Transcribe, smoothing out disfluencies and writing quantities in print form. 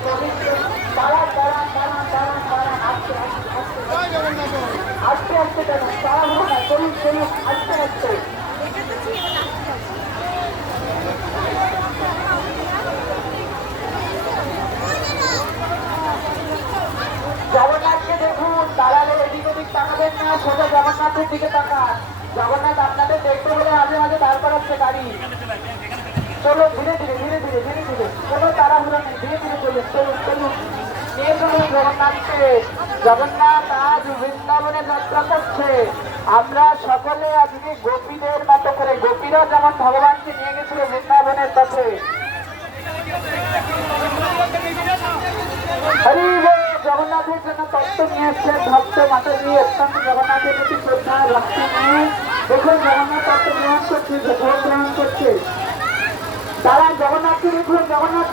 দাঁড়ান দাঁড়ান দাঁড়ান দাঁড়ান দাঁড়ান আস্তে আস্তে আস্তে কেন তাড়াহুড়ো না চলুন চলুন আস্তে আস্তে জগন্নাথকে দেখুন দাঁড়ালে এদিক ওদিক তাকাবেন না সোজা জগন্নাথের দিকে তাকান জগন্নাথ আপনাদের দেখতে বলে মাঝে মাঝে দাঁড় করাচ্ছে গাড়ি চলো ধীরে ধীরে ধীরে ধীরে ধীরে ধীরে কোনো তাড়াহুড়ো নেই ধীরে ধীরে চলুন চলুন চলুন নিয়ে চলুন জগন্নাথকে জগন্নাথ আজ বৃন্দাবনে যাত্রা করছে আমরা সকলে আজকে গোপীদের মতো করে গোপীরা যেমন ভগবানকে নিয়ে গেছিল বৃন্দাবনের পথে হরি জগন্নাথের জন্য তত্ত্ব নিয়ে এসছেন ভক্ত মাতাজি অত্যন্ত জগন্নাথের প্রতি শ্রদ্ধা ভক্তি নিয়ে দেখুন জগন্নাথ তত্ত্ব গ্রহণ করছে গ্রহণ করছে তারা জগন্নাথকে দেখুন জগন্নাথ